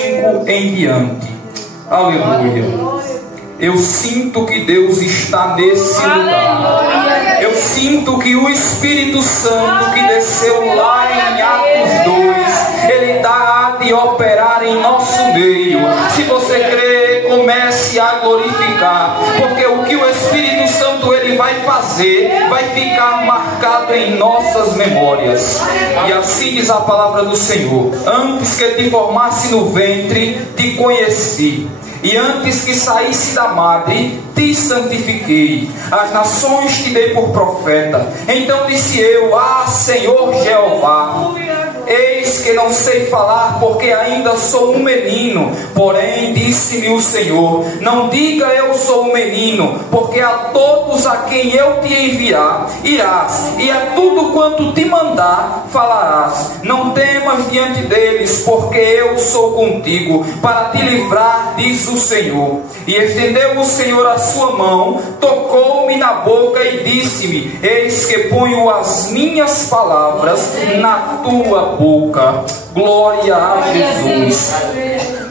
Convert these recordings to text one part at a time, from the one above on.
5 em diante. Aleluia. Eu sinto que Deus está nesse lugar. Eu sinto que o Espírito Santo que desceu lá em Atos 2, Ele dá de operar em nosso meio. Se você crê, comece a glorificar, porque o que o Espírito Santo Ele vai fazer, vai ficar marcado em nossas memórias. E assim diz a palavra do Senhor: antes que te formasse no ventre, te conheci. E antes que saísse da madre, te santifiquei. As nações te dei por profeta. Então disse eu: ah, Senhor Jeová, eis que não sei falar, porque ainda sou um menino. Porém disse-me o Senhor: não diga eu sou um menino, porque a todos a quem eu te enviar irás, e a tudo quanto te mandar falarás. Não temas diante deles, porque eu sou contigo, para te livrar, diz o Senhor. E estendeu o Senhor a sua mão, tocou-me na boca e disse-me: eis que ponho as minhas palavras na tua boca. Glória a Jesus.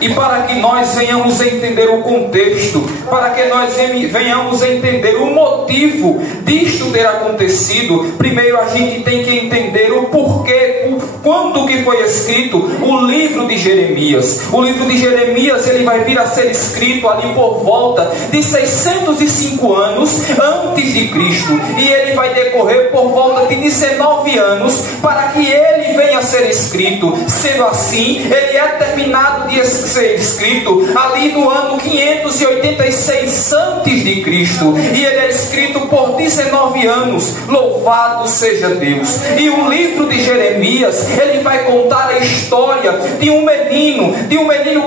E para que nós venhamos entender o contexto, para que nós venhamos entender o motivo disto ter acontecido, primeiro a gente tem que entender o porquê, quando que foi escrito o livro de Jeremias. O livro de Jeremias, ele vai vir a ser escrito ali por volta de 605 anos antes de Cristo, e ele vai decorrer por volta de 19 anos para que ele venha a ser escrito. Sendo assim, ele é terminado de ser escrito ali no ano 586 antes de Cristo, e ele é escrito por 19 anos. Louvado seja Deus. E o livro de Jeremias, ele vai contar a história de um menino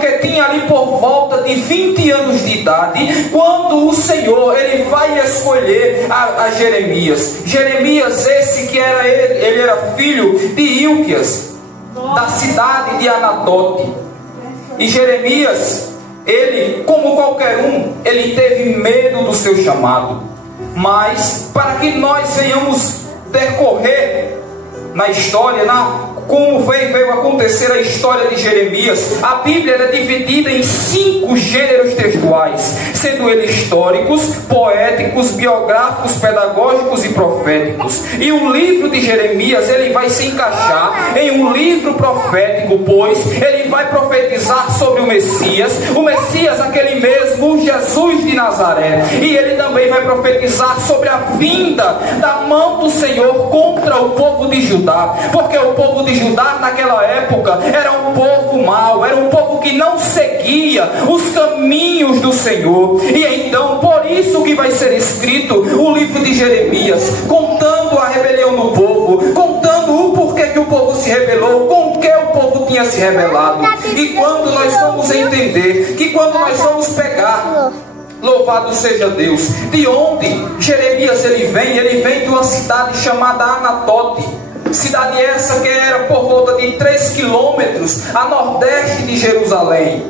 que tinha ali por volta de 20 anos de idade, quando o Senhor ele vai escolher a Jeremias. Jeremias esse que era ele era filho de Ilquias, da cidade de Anatote. E Jeremias, ele, como qualquer um, ele teve medo do seu chamado. Mas para que nós venhamos decorrer na história, como veio acontecer a história de Jeremias, a Bíblia é dividida em 5 gêneros textuais, sendo eles históricos, poéticos, biográficos, pedagógicos e proféticos. E o livro de Jeremias, ele vai se encaixar em um livro profético, pois ele vai profetizar sobre o Messias, aquele mesmo Jesus de Nazaré. E ele também vai profetizar sobre a vinda da mão do Senhor contra o povo de Judá, porque o povo de Judá naquela época era um povo mau, era um povo que não seguia os caminhos do Senhor. E então por isso que vai ser escrito o livro de Jeremias, contando a rebelião do povo, contando o porquê que o povo se rebelou, com o que o povo tinha se rebelado. E quando nós vamos entender, que quando nós vamos pegar, louvado seja Deus, de onde Jeremias ele vem de uma cidade chamada Anatote. Cidade essa que era por volta de 3 quilômetros a nordeste de Jerusalém.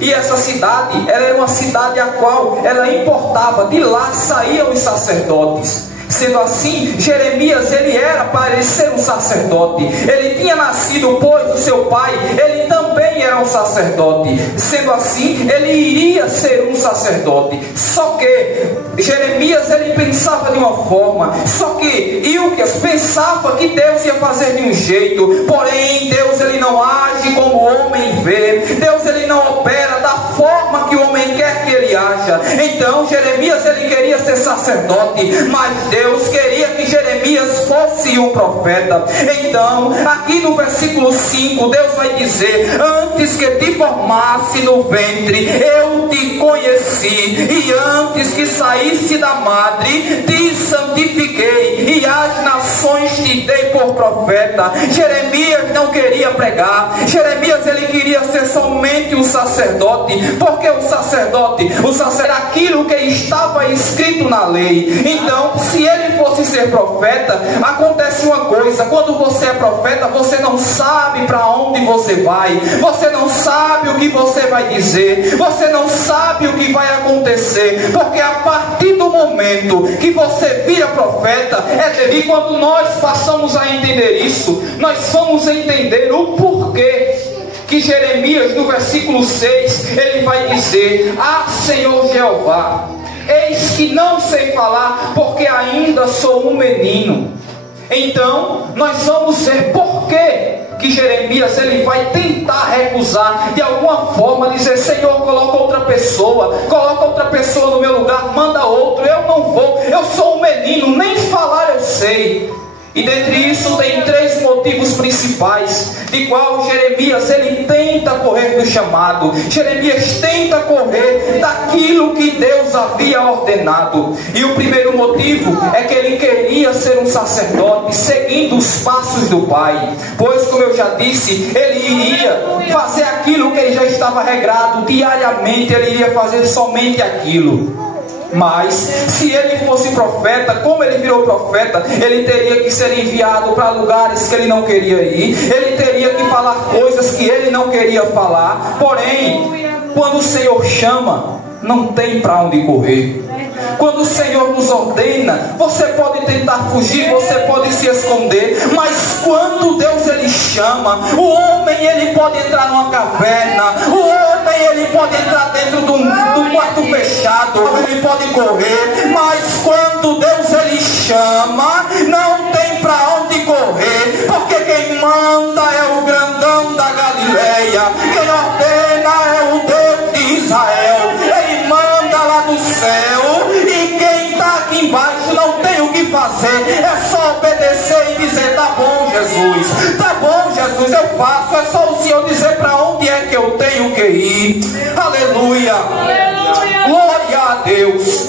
E essa cidade, ela era uma cidade a qual ela importava, de lá saíam os sacerdotes. Sendo assim, Jeremias ele era para ser um sacerdote. Ele tinha nascido, pois o seu pai, ele também era um sacerdote. Sendo assim, ele iria ser um sacerdote. Só que Jeremias ele pensava de uma forma, só que Ilquias pensava que Deus ia fazer de um jeito. Porém, Deus ele não age como o homem vê. Deus ele não opera da forma que o homem quer que ele haja. Então Jeremias ele queria ser sacerdote, mas Deus queria que Jeremias fosse um profeta. Então, aqui no versículo 5, Deus vai dizer: antes que te formasse no ventre, eu te conheci, e antes que saísse da madre, te santifiquei, e as nações te dei por profeta. Jeremias não queria pregar. Jeremias ele queria ser somente um sacerdote, porque o sacerdote era aquilo que estava escrito na lei. Então, se ele fosse ser profeta, acontece uma coisa: quando você é profeta, você não sabe para onde você vai, você não sabe o que você vai dizer, você não sabe o que vai acontecer, porque a partir do momento que você vira profeta, e quando nós passamos a entender isso, nós vamos entender o porquê que Jeremias, no versículo 6, ele vai dizer: ah, Senhor Jeová, eis que não sei falar, porque ainda sou um menino. Então, nós vamos ver por que Jeremias ele vai tentar recusar, de alguma forma, dizer: Senhor, coloca outra pessoa no meu lugar, manda outro, eu não vou, eu sou um menino, nem falar eu sei. E dentre isso tem 3 motivos principais, de qual Jeremias ele tenta correr do chamado. Jeremias tenta correr daquilo que Deus havia ordenado. E o primeiro motivo é que ele queria ser um sacerdote, seguindo os passos do Pai. Pois, como eu já disse, ele iria fazer aquilo que ele já estava regrado, diariamente ele iria fazer somente aquilo. Mas, se ele fosse profeta, como ele virou profeta, ele teria que ser enviado para lugares que ele não queria ir, ele teria que falar coisas que ele não queria falar. Porém, quando o Senhor chama, não tem para onde correr. Quando o Senhor nos ordena, você pode tentar fugir, você pode se esconder, mas quando Deus ele chama, o homem ele pode entrar numa caverna, o homem ele pode entrar dentro de um quarto fechado, ele pode correr, mas quando Deus ele chama, não tem para onde correr, porque quem manda é o grandão da Galileia, quem ordena é o Deus de Israel, ele manda lá do céu. E quem está aqui embaixo não tem o que fazer, é só obedecer e dizer: tá bom, Jesus, tá bom, Jesus, eu faço. É só o Senhor dizer para onde é que eu tenho que ir. Aleluia, glória a Deus.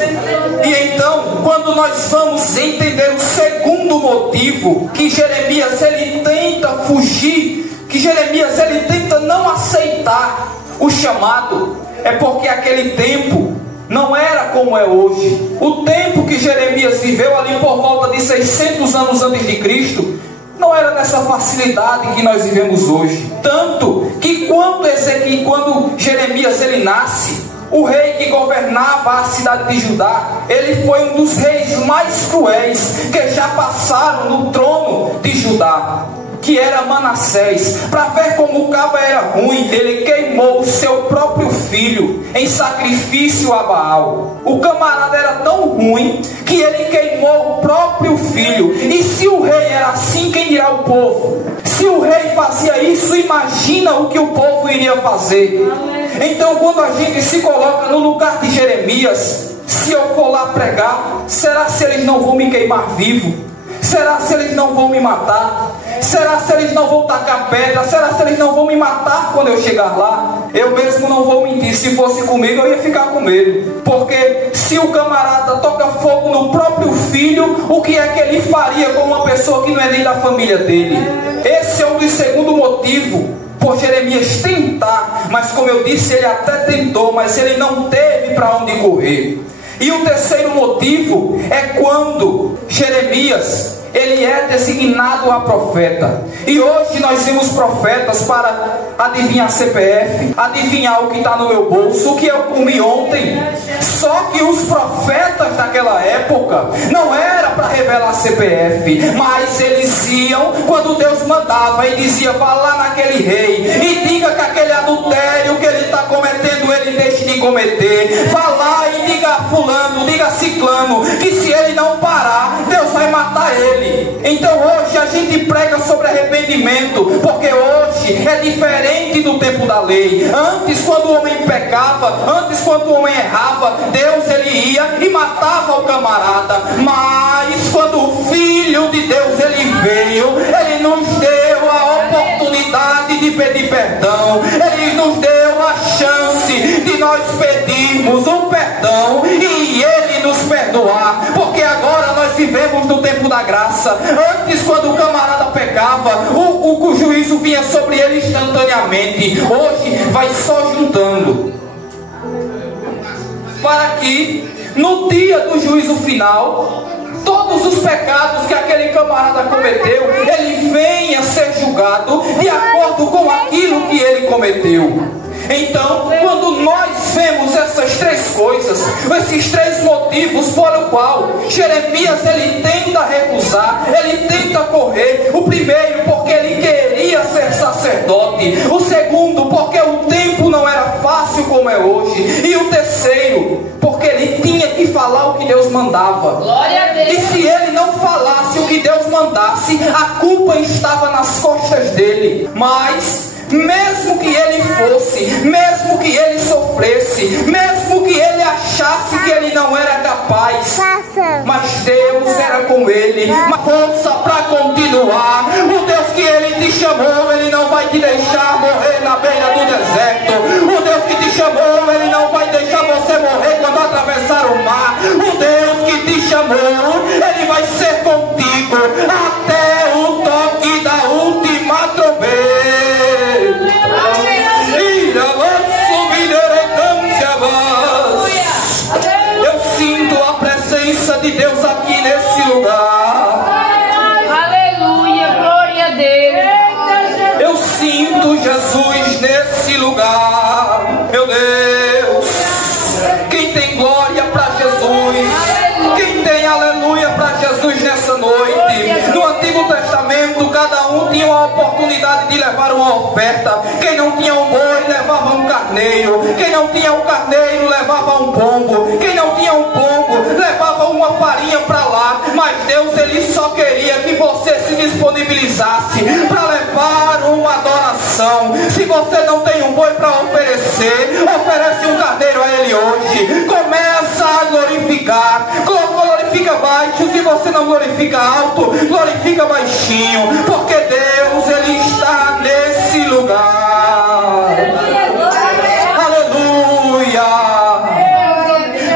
E então, quando nós vamos entender o segundo motivo, que Jeremias ele tenta fugir, que Jeremias ele tenta não aceitar o chamado, é porque aquele tempo não era como é hoje. O tempo que Jeremias viveu ali por volta de 600 anos antes de Cristo, não era nessa facilidade que nós vivemos hoje. Tanto que quando Jeremias ele nasce, o rei que governava a cidade de Judá, ele foi um dos reis mais cruéis que já passaram no trono de Judá, que era Manassés. Para ver como o cabo era ruim, ele queimou o seu próprio filho em sacrifício a Baal. O camarada era tão ruim que ele queimou o próprio filho. E se o rei era assim, quem dirá o povo? Se o rei fazia isso, imagina o que o povo iria fazer. Então, quando a gente se coloca no lugar de Jeremias, se eu for lá pregar, será se eles não vão me queimar vivo? Será se eles não vão me matar? Será se eles não vão tacar pedra? Será se eles não vão me matar quando eu chegar lá? Eu mesmo não vou mentir, se fosse comigo eu ia ficar com medo. Porque se o camarada toca fogo no próprio filho, o que é que ele faria com uma pessoa que não é nem da família dele? Esse é o segundo motivo por Jeremias tentar, mas como eu disse, ele até tentou, mas ele não teve para onde correr. E o terceiro motivo é quando Jeremias ele é designado a profeta. E hoje nós vimos profetas para adivinhar CPF, adivinhar o que está no meu bolso, o que eu comi ontem. Só que os profetas daquela época não era para revelar CPF, mas eles iam quando Deus mandava e dizia: vá lá naquele rei e diga que aquele adultério que ele está cometendo, ele deixe de cometer. Vá lá e diga a fulano, diga a ciclano, que se ele não parar, Deus vai matar ele. Então hoje a gente prega sobre arrependimento, porque hoje é diferente do tempo da lei. Antes, quando o homem pecava, antes quando o homem errava, Deus ele ia e matava o camarada. Mas quando o Filho de Deus ele veio, ele nos deu a oportunidade de pedir perdão, ele nos deu a chance de nós pedirmos o perdão e ele nos perdoar, porque agora nós vivemos no tempo da graça. Antes, quando o camarada pecava, o juízo vinha sobre ele instantaneamente. Hoje vai só juntando, para que no dia do juízo final, todos os pecados que aquele camarada cometeu, ele venha ser julgado de acordo com aquilo que ele cometeu. Então, quando nós vemos essas três coisas, esses três motivos por o qual Jeremias ele tenta recusar, ele tenta correr. O primeiro, porque ele queria ser sacerdote. O segundo, porque o tempo não era fácil como é hoje. E o terceiro, porque ele tinha que falar o que Deus mandava. Glória a Deus. E se ele não falasse o que Deus mandasse, a culpa estava nas costas dele. Mas mesmo que ele fosse, mesmo que ele sofresse, mesmo que ele achasse que ele não era capaz, mas Deus era com ele, uma força para continuar. O Deus que ele te chamou, ele não vai te deixar morrer na beira do deserto. O Deus que te chamou, ele não vai deixar você morrer quando atravessar o mar. O Deus que te chamou, ele vai ser contigo até o toque da última trombeta. Eu sinto a presença de Deus aqui nesse lugar. Aleluia, glória a Deus. Eu sinto Jesus nesse lugar. Meu Deus, quem tem glória para Jesus? Quem tem aleluia para Jesus nessa noite? No Antigo Testamento, cada um tinha uma oportunidade de levar uma oferta. Quem não tinha um boi, levava um carneiro. Quem não tinha um carneiro, levava um pombo. Quem não tinha um pombo, levava uma farinha para lá. Mas Deus, ele só queria que você se disponibilizasse para levar uma adoração. Se você não tem um boi para oferecer, oferece um carneiro a ele hoje. Começa a glorificar. Glorifica baixo. Se você não glorifica alto, glorifica baixinho, porque Deus, ele está nesse lugar. Aleluia.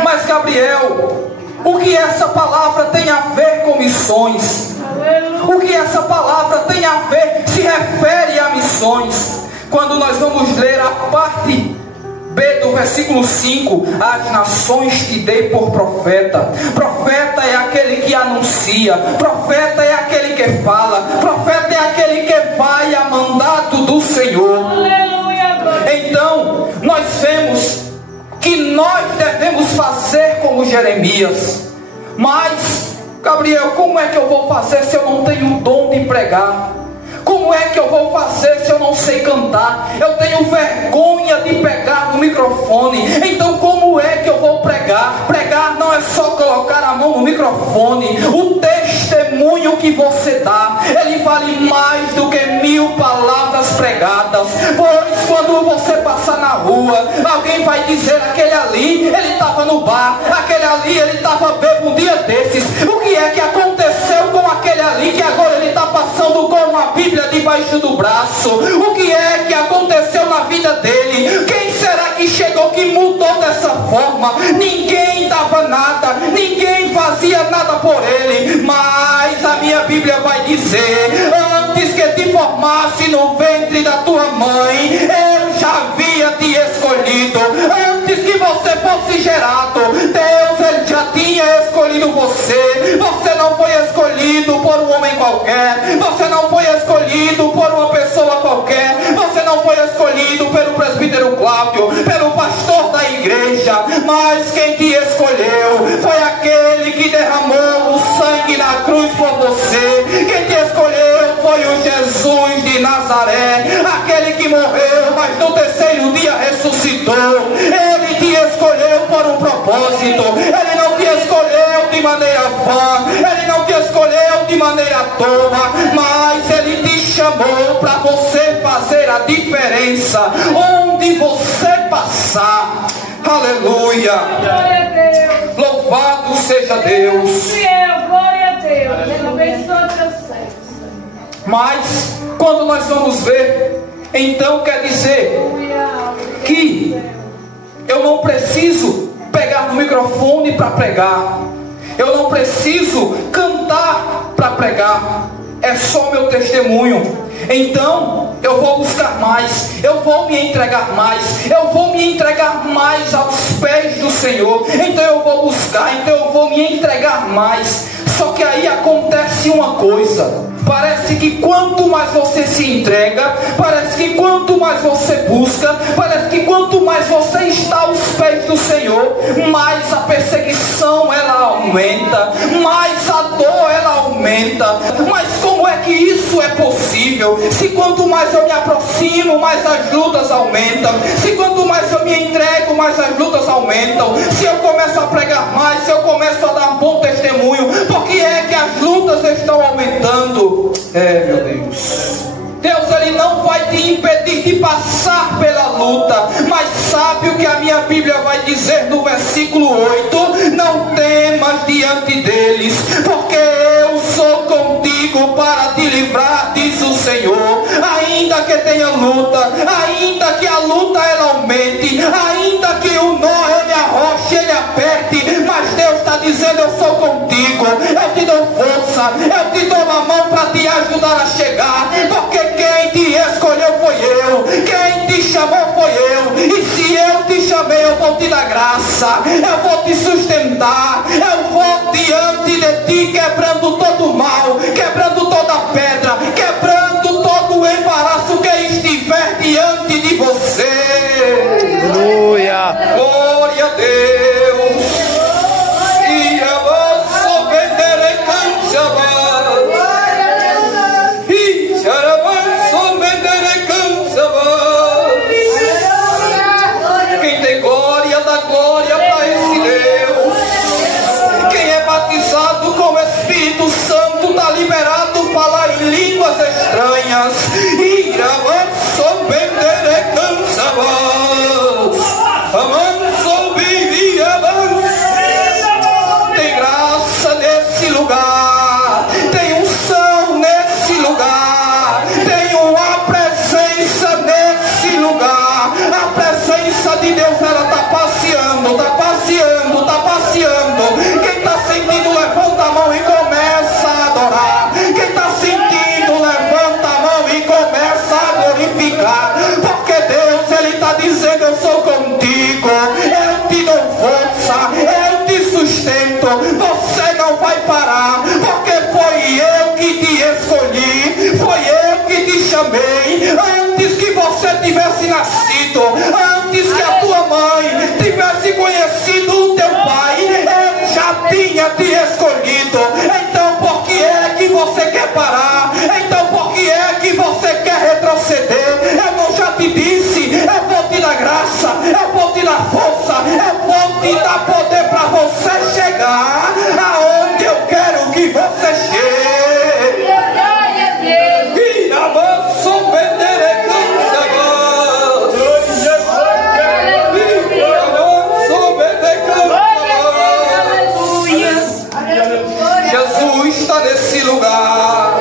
Mas Gabriel, o que essa palavra tem a ver com missões? O que essa palavra tem a ver, se refere a missões? Quando nós vamos ler a parte B do versículo 5, as nações te dei por profeta. Profeta é aquele que anuncia, profeta é aquele que fala, profeta é aquele que vai a mandato do Senhor. Então, nós vemos que nós devemos fazer como Jeremias. Mas, Gabriel, como é que eu vou fazer se eu não tenho o dom de pregar? Como é que eu vou fazer se eu não sei cantar? Eu tenho vergonha de pegar no microfone. Então como é que eu vou pregar? Pregar não é só colocar a mão no microfone. O testemunho que você dá, ele vale mais do que 1000 palavras pregadas. Pois quando você passar na rua, alguém vai dizer: aquele ali, ele estava no bar, aquele ali, ele estava bêbado um dia desses. O que é que aconteceu com aquele ali que agora ele está passando com uma Bíblia debaixo do braço? O que é que aconteceu na vida dele? Quem será que chegou que mudou dessa forma? Ninguém dava nada, ninguém fazia nada por ele. Mas a minha Bíblia vai dizer: antes que te formasse no ventre da tua mãe, eu já havia te escolhido. Antes que você fosse gerado, Deus, ele já tinha escolhido você. Você não foi escolhido por um homem qualquer, você não foi escolhido por uma pessoa qualquer, você não foi escolhido pelo presbítero Cláudio, pelo pastor da igreja. Mas quem te escolheu foi aquele que derramou o sangue na cruz por você. Quem te escolheu foi o Jesus de Nazaré, aquele que morreu, mas no terceiro dia ressuscitou. Ele te escolheu por um propósito. Ele não te escolheu de maneira vã, ele não te escolheu de maneira à toa, mas ele te chamou para você fazer a diferença onde você passar. Aleluia. Glória a Deus. Louvado seja Deus. Glória a Deus. Abençoa teus servos. Mas quando nós vamos ver, então quer dizer que eu não preciso pegar no microfone para pregar, eu não preciso cantar para pregar, é só meu testemunho. Então eu vou buscar mais, eu vou me entregar mais, eu vou me entregar mais aos pés do Senhor. Então eu vou buscar, então eu vou me entregar mais. Só que aí acontece uma coisa: parece que quanto mais você se entrega, parece que quanto mais você busca, parece que quanto mais você está aos pés do Senhor, mais a perseguição ela aumenta, mais a dor ela aumenta. Mas como é que isso é possível? Se quanto mais eu me aproximo, mais as lutas aumentam. Se quanto mais eu me entrego, mais as lutas aumentam. Se eu começo a pregar mais, se eu começo a dar um bom testemunho, por que é que as lutas estão aumentando? Meu Deus, Deus ele não vai te impedir de passar pela luta, mas sabe o que a minha Bíblia vai dizer no versículo 8? Não temas diante deles, porque eu sou contigo para te livrar, diz o Senhor. Ainda que tenha luta, ainda que a luta ela aumente, ainda que o nó ele arroche, ele aperte, mas Deus está dizendo: eu sou contigo, eu te dou força, eu te dou uma mão para te ajudar a chegar, porque quem te escolheu foi eu, quem te chamou foi eu, e se eu te chamei, eu vou te dar graça, eu vou te sustentar, eu vou diante de ti, quebrando todo o mal, quebrando toda a pedra, quebrando todo o embaraço que estiver diante de você. Aleluia! Glória a Deus! E a vossa benderecância quem tem glória, dá glória para esse Deus. Quem é batizado com o Espírito Santo está liberado a falar em línguas estranhas. E a vossa benderecância tem graça nesse lugar, tem unção nesse lugar, tem uma presença nesse lugar. A presença de Deus ela está passeando, está passeando, está passeando. Quem está sentindo, levanta a mão e começa a adorar. Quem está sentindo, levanta a mão e começa a glorificar, porque Deus ele está dizendo: eu sou contigo, eu te dou força, eu te sustento, você não vai parar, porque foi eu que te escolhi, foi eu que te chamei. Antes que você tivesse nascido, antes que a tua mãe tivesse conhecido o teu pai, eu já tinha te escolhido. Então por que é que você quer parar? Então por que é que você quer retroceder? Eu não já te disse: eu vou te dar graça, eu vou te dar força, eu vou te dar poder para você chegar aonde eu quero que você chegue. E a vossa benderecância, Jesus está nesse lugar,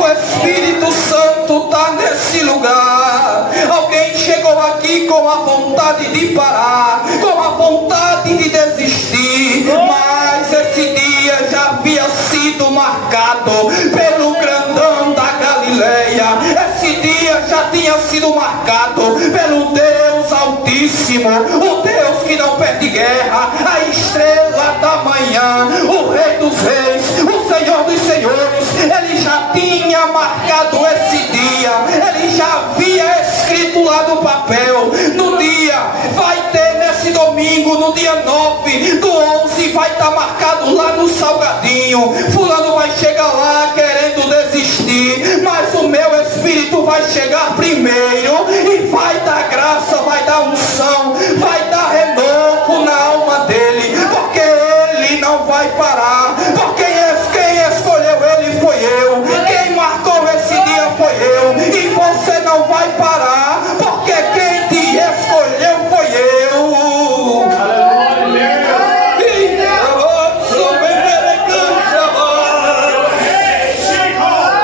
o Espírito Santo está nesse lugar. Alguém chegou aqui com a vontade de parar, com a vontade de desistir, mas esse dia já havia sido marcado pelo grandão da Galileia. Esse dia já tinha sido marcado pelo Deus Altíssimo, o Deus que não perde guerra, a estrela da manhã, o Rei dos Reis, o Senhor dos Senhores. Ele já tinha marcado esse dia, ele já havia escrito lá no papel. No dia, vai ter nesse domingo, no dia 9 do 11, vai estar marcado lá no Salgadinho. Fulano vai chegar lá querendo desistir, mas o meu Espírito vai chegar primeiro e vai dar graça, vai dar unção, vai dar renovo na alma dele, porque ele não vai parar, porque quem escolheu ele foi eu, quem marcou esse dia foi eu, e você não vai parar, porque quem te escolheu foi eu.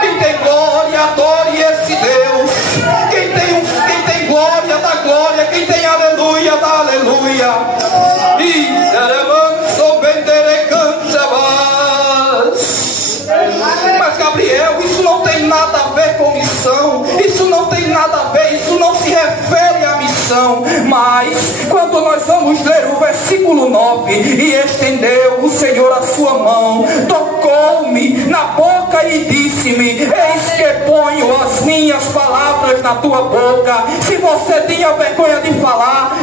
Quem tem glória, adore esse Deus. Quem tem glória, dá glória. Quem tem aleluia, dá aleluia. Mas Gabriel, isso não tem nada a ver com missão, isso não tem nada a ver, isso não se refere à missão. Mas quando nós vamos ler o versículo 9: e estendeu o Senhor a sua mão, tocou-me na boca e disse-me: eis que ponho as minhas palavras na tua boca. Se você tinha vergonha de falar,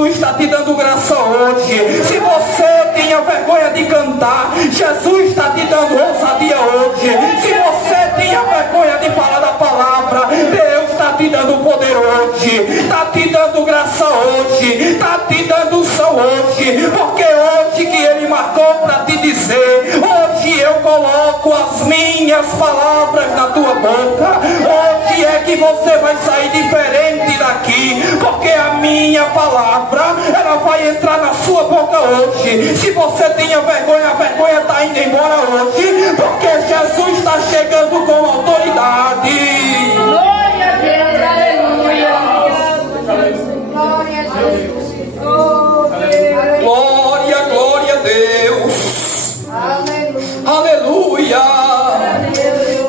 Jesus está te dando graça hoje. Se você tinha vergonha de cantar, Jesus está te dando ousadia hoje. Se você tinha vergonha de falar da palavra, Deus está te dando poder hoje. Está te dando graça hoje. Está te dando unção hoje. Porque hoje que Ele marcou para te dizer, hoje eu coloco as minhas palavras na tua boca. Hoje é que você vai sair diferente daqui, porque a minha palavra, ela vai entrar na sua boca hoje. Se você tinha vergonha, a vergonha está indo embora hoje, porque Jesus está chegando com autoridade. Glória a Deus, aleluia. Glória a Jesus. Glória, glória a Deus. Aleluia.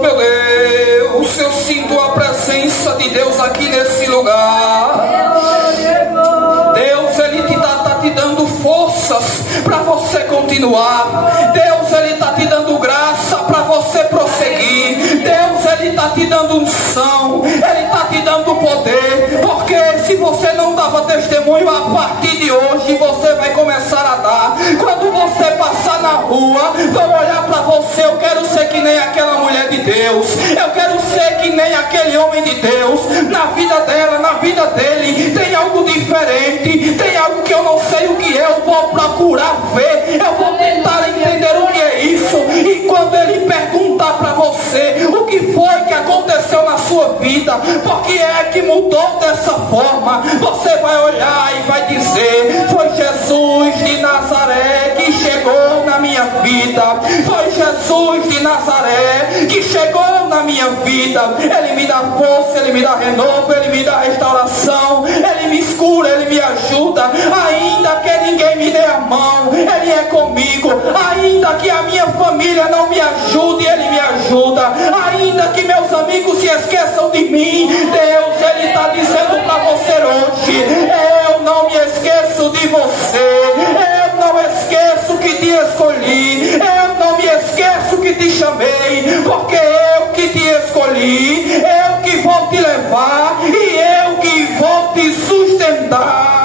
Meu Deus, eu sinto a presença de Deus aqui nesse lugar. Deus, Ele está te dando forças para você continuar. Deus, Ele está te dando graça para você prosseguir. Deus, Ele está te dando unção. Ele está te dando poder. Porque se você não dava testemunho, a partir de hoje você vai começar a dar. Quando você passar na rua, vão olhar para você. Eu quero ser que nem aquela mulher de Deus. Eu quero ser que nem aquele homem de Deus. Na vida dela, na vida dele, tem algo diferente. Tem algo que eu não sei o que é. Eu vou procurar ver. Eu vou tentar entender o que é isso. E quando ele perguntar para você o que foi que aconteceu na sua vida, porque é que mudou dessa forma, você vai olhar e vai dizer: foi Jesus de Nazaré que chegou na minha vida. Foi Jesus de Nazaré que chegou na minha vida. Ele me dá força, Ele me dá renovo, Ele me dá restauração, Ele me escura, Ele me ajuda. Ainda que ninguém me dê a mão, Ele é comigo. Ainda que a minha família não me ajude, Ele me ajuda. Ainda que meus amigos se esqueçam de mim, Deus, Ele está dizendo para você hoje: eu não me esqueço de você. Eu não esqueço que te escolhi. Eu não me esqueço que te chamei, porque eu que te escolhi, eu que vou te levar e eu que vou te sustentar.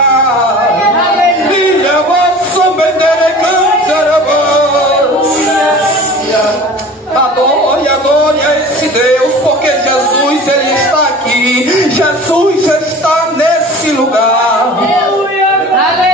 Adore a esse Deus, porque Jesus, Ele está aqui. Jesus está nesse lugar.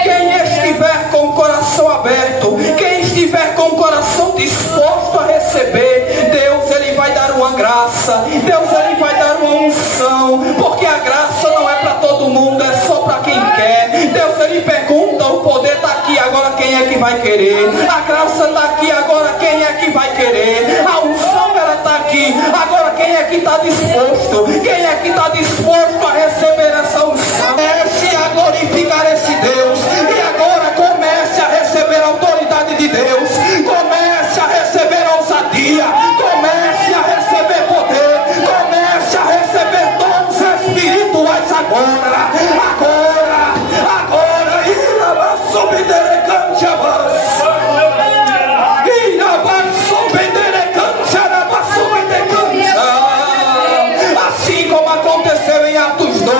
Quem estiver com o coração aberto, quem estiver com o coração disposto a receber, Deus, Ele vai dar uma graça. Deus, Ele vai dar uma unção, porque a graça não é para todo mundo, é só para quem quer. Deus, Ele pergunta: o poder está aqui, agora quem é que vai querer? A graça está aqui, agora quem é que vai querer? A unção, ela está aqui, agora quem é que está disposto? Quem é que está disposto a receber essa unção? Comece a glorificar esse Deus, e agora comece a receber a autoridade de Deus. Comece a receber ousadia, comece a receber poder, comece a receber dons espirituais agora. Assim como aconteceu em Atos 2,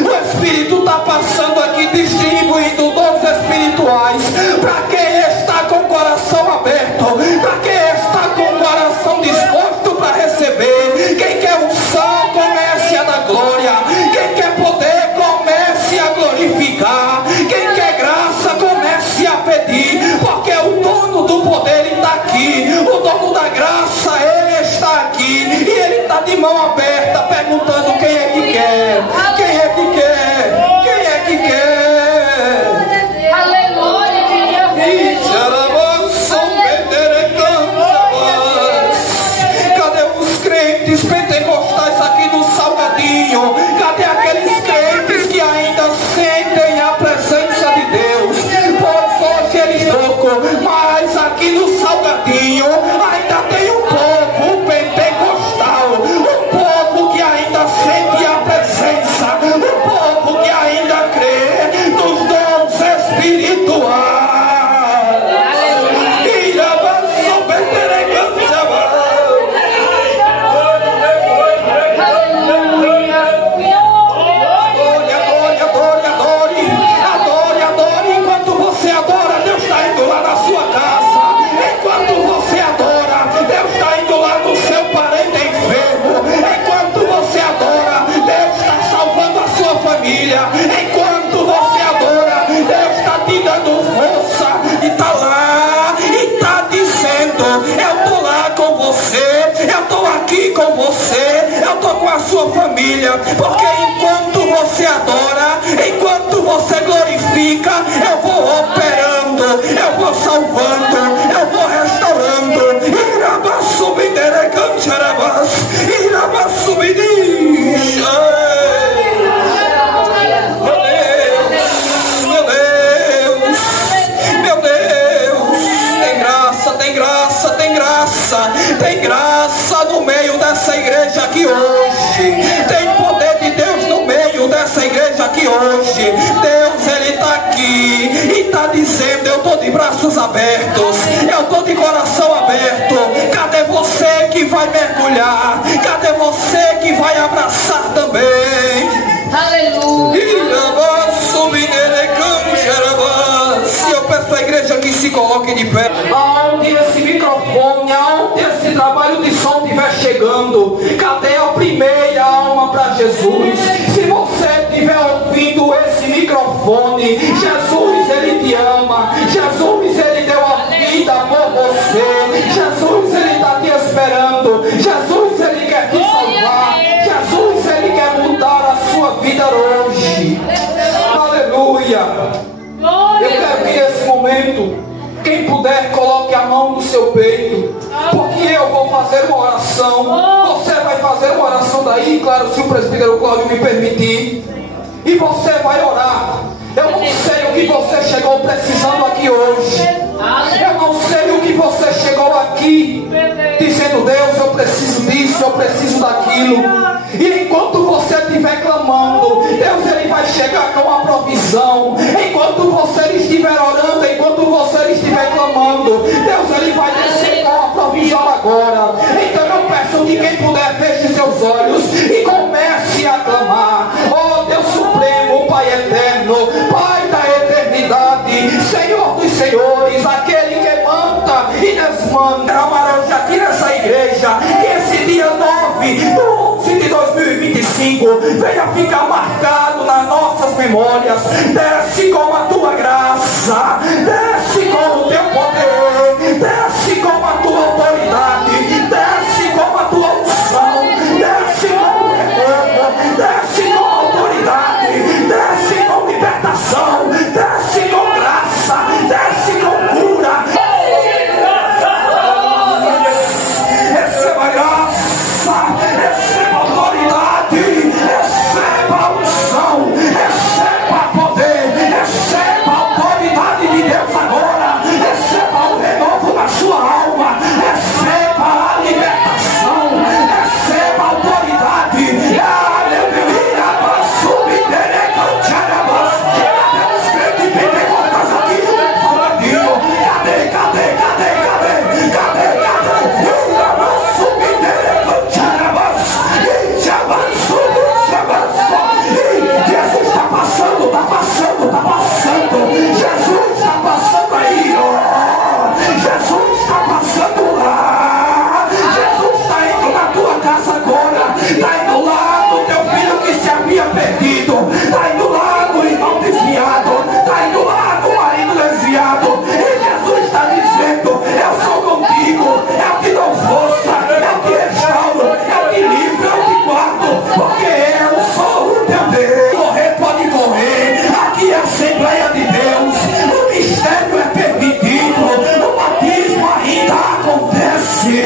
o Espírito está passando aqui, distribuindo dons espirituais para quem está com o coração aberto, para quem está com o coração disposto para receber. Quem quer unção, comece a dar glória. Quem quer poder, comece a glorificar. Quem quer graça, comece a pedir, porque o dono do poder está aqui, o dono da graça, Ele está aqui, e Ele está de mão aberta perguntando: quem é que quer? Quem é que quer? Quem é que quer? Aleluia. Cadê os crentes pentecostais aqui do Salgadinho? Cadê aqueles crentes que ainda sentem a presença de Deus? Pois hoje eles tocam, mas aqui no Salgadinho ainda tem um povo pentecostal, um povo que ainda a sua família, porque enquanto você adora, enquanto você glorifica, eu vou operando, eu vou salvando, eu vou restaurando. Irabassubidere cantarabas, irabassubidis. Tem graça no meio dessa igreja aqui hoje. Tem poder de Deus no meio dessa igreja aqui hoje. Deus, Ele está aqui e está dizendo: eu estou de braços abertos, eu estou de coração aberto. Cadê você que vai mergulhar? Cadê você que vai abraçar também? Aleluia. E eu peço à igreja que se coloque de pé. Aonde esse microfone, aonde esse trabalho de som estiver chegando, cadê a primeira alma para Jesus? Se você estiver ouvindo esse microfone, Jesus, Ele te ama. Jesus, Ele deu a vida por você. Jesus, Ele está te esperando. Jesus, Ele quer te salvar. Jesus, Ele quer mudar a sua vida hoje. Aleluia. Eu quero que nesse momento, quem puder, coloque a mão no seu peito, porque eu vou fazer uma oração. Você vai fazer uma oração daí, claro, se o presbítero Cláudio me permitir, e você vai orar. Eu não sei o que você chegou precisando aqui hoje. Eu não sei o que você chegou aqui dizendo: Deus, eu preciso disso, eu preciso daquilo. E enquanto você estiver clamando, Deus, Ele vai chegar com a provisão. Enquanto você estiver orando, enquanto você estiver clamando, Deus, Ele vai descer com a provisão agora. Então eu peço que quem puder feche seus olhos e comece a clamar. Oh Deus Supremo, Pai Eterno, Pai da eternidade, Senhor dos senhores, aquele que manda e desmanda. Hoje aqui nessa igreja, que esse dia 9 de 2025 venha ficar marcado nas nossas memórias. Desce com a tua graça, desce com o teu poder, desce com a tua autoridade, desce com a tua unção, desce com o renovo, desce com autoridade, desce com libertação, desce com graça, desce com cura. Receba graça, receba autoridade, receba unção, receba poder, receba a autoridade de Deus agora, receba o renovo na sua alma, receba a libertação, receba a autoridade. Aleluia, subirei, cantarabas. Cadê os crentes pentecostais aqui? Faladinho, cadê? Jesus está passando. Jesus está passando aí, ó. Jesus está passando lá. Jesus está indo na tua casa agora. Está indo lá do teu filho que se havia perdido. Está indo lá do irmão desviado. Está indo lá do marido desviado. E Jesus está dizendo: eu sou contigo, eu te dou força, eu te restauro, eu te livro, eu te guardo, porque eu sou o teu Deus. Correr pode correr, aqui é a Assembleia de Deus, o mistério é permitido, o batismo ainda acontece.